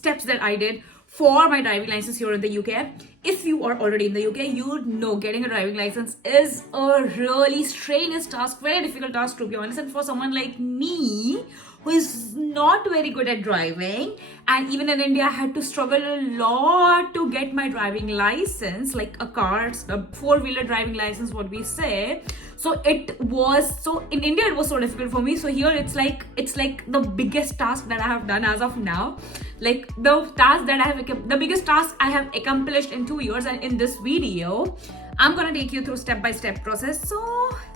steps that I did for my driving license here in the UK. If you are already in the UK, you know getting a driving license is a really strenuous task, very difficult task to be honest. And for someone like me who is not very good at driving, and even in India I had to struggle a lot to get my driving license, like a four-wheeler driving license, what we say. So in India it was so difficult for me. So here it's like the biggest task that I have done as of now. Like the biggest task I have accomplished in 2 years. And in this video I'm gonna take you through step-by-step process. So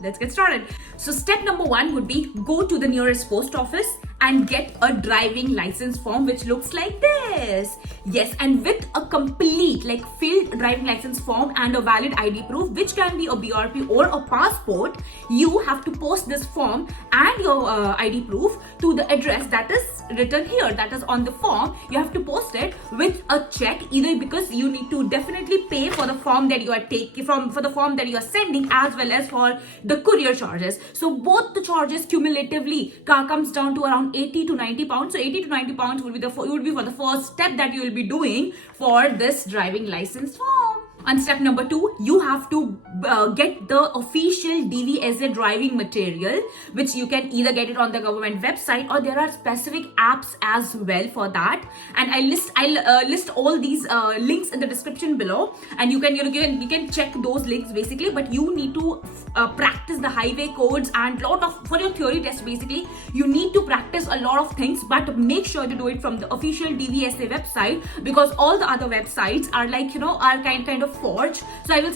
let's get started. So step number 1 would be go to the nearest post office and get a driving license form which looks like this. Yes, and with a complete like filled driving license form and a valid ID proof, which can be a BRP or a passport, you have to post this form and your ID proof to the address that is written here, that is on the form. You have to post it with a check, either because you need to definitely pay for the form that you are taking for the form that you are sending, as well as for the courier charges. So both the charges cumulatively comes down to around 80 to 90 pounds. So 80 to 90 pounds would be for the first step that you will be doing for this driving license form. On step number 2, you have to get the official DVSA driving material, which you can either get it on the government website, or there are specific apps as well for that. And I'll list all these links in the description below, and you can check those links basically. But you need to practice the highway codes and for your theory test. Basically, you need to practice a lot of things, but make sure to do it from the official DVSA website, because all the other websites are like are kind of forged. So I will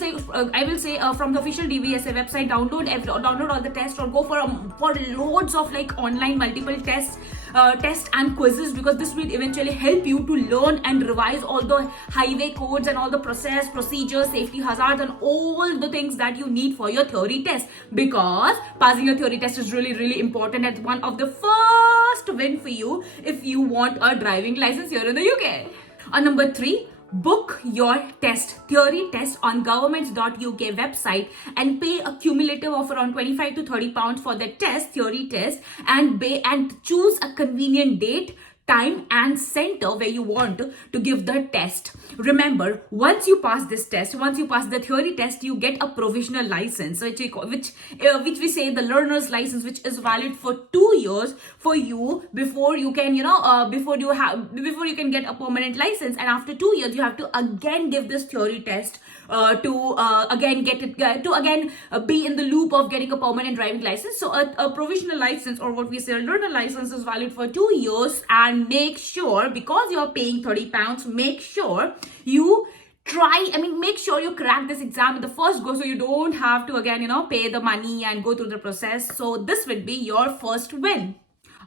say from the official DVSA website, download all the tests, or go for loads of like online multiple tests and quizzes, because this will eventually help you to learn and revise all the highway codes and all the procedures, safety hazards, and all the things that you need for your theory test. Because passing your theory test is really, really important. It's one of the first win for you if you want a driving license here in the UK. On number 3, book your theory test on government.uk website and pay a cumulative of around 25 to 30 pounds for the theory test, and choose a convenient date, time and center where you want to give the test. Remember, once you pass the theory test, you get a provisional license, which we say the learner's license, which is valid for 2 years for you before you can before you can get a permanent license. And after 2 years, you have to again give this theory test to be in the loop of getting a permanent driving license. So a provisional license, or what we say a learner license, is valid for 2 years. And make sure, because you're paying 30 pounds, make sure you crack this exam in the first go, so you don't have to again pay the money and go through the process. So this would be your first win.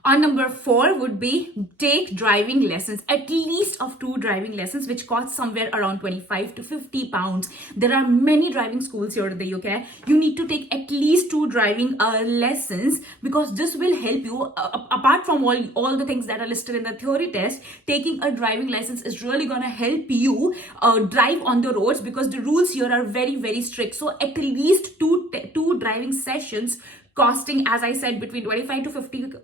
On number 4 would be take driving lessons, at least of 2 driving lessons, which cost somewhere around 25 to 50 pounds. There are many driving schools here in the UK. You need to take at least 2 driving lessons, because this will help you, apart from all the things that are listed in the theory test. Taking a driving license is really gonna help you drive on the roads, because the rules here are very, very strict. So at least two driving sessions, costing, as I said, between 25 to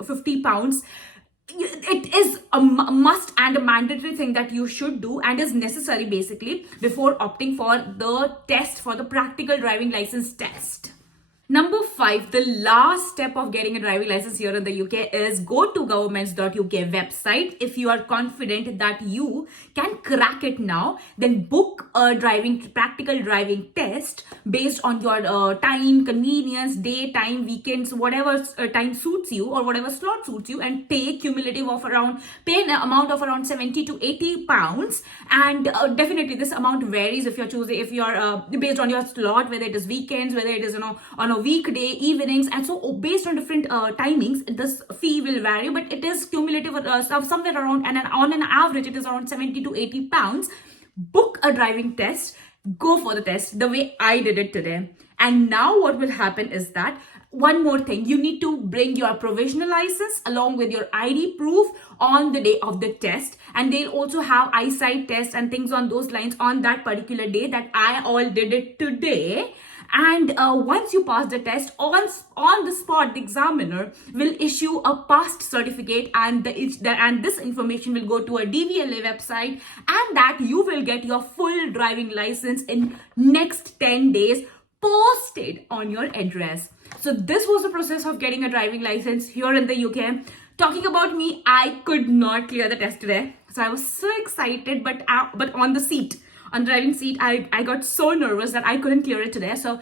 50 pounds. It is a must and a mandatory thing that you should do, and is necessary basically before opting for the test, for the practical driving license test. Number 5, the last step of getting a driving license here in the UK is go to governments.uk website. If you are confident that you can crack it now, then book a practical driving test based on your time, convenience, day, time, weekends, whatever time suits you or whatever slot suits you, and pay an amount of around 70 to 80 pounds. And definitely this amount varies if you're based on your slot, whether it is weekends, whether it is on a weekday, evenings, and so based on different timings, this fee will vary, but it is cumulative somewhere around, and on an average it is around 70 to 80 pounds. Book a driving test, go for the test the way I did it today. And now what will happen is that, one more thing, you need to bring your provisional license along with your ID proof on the day of the test, and they'll also have eyesight tests and things on those lines on that particular day that I all did it today. And once you pass the test, on the spot, the examiner will issue a passed certificate, and this information will go to a DVLA website, and that you will get your full driving license in next 10 days, posted on your address. So this was the process of getting a driving license here in the UK. Talking about me, I could not clear the test today, so I was so excited, but on the driving seat, I got so nervous that I couldn't clear it today. So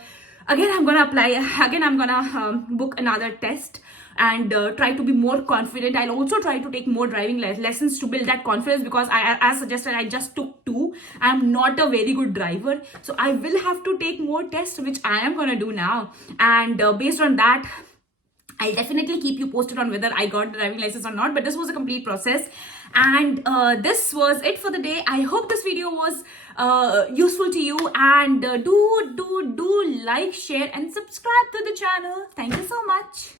again, I'm gonna book another test and try to be more confident. I'll also try to take more driving lessons to build that confidence, because as suggested, I just took 2. I'm not a very good driver, so I will have to take more tests, which I am gonna do now. And based on that, I'll definitely keep you posted on whether I got the driving license or not. But this was a complete process, and this was it for the day. I hope this video was useful to you, and do like, share, and subscribe to the channel. Thank you so much.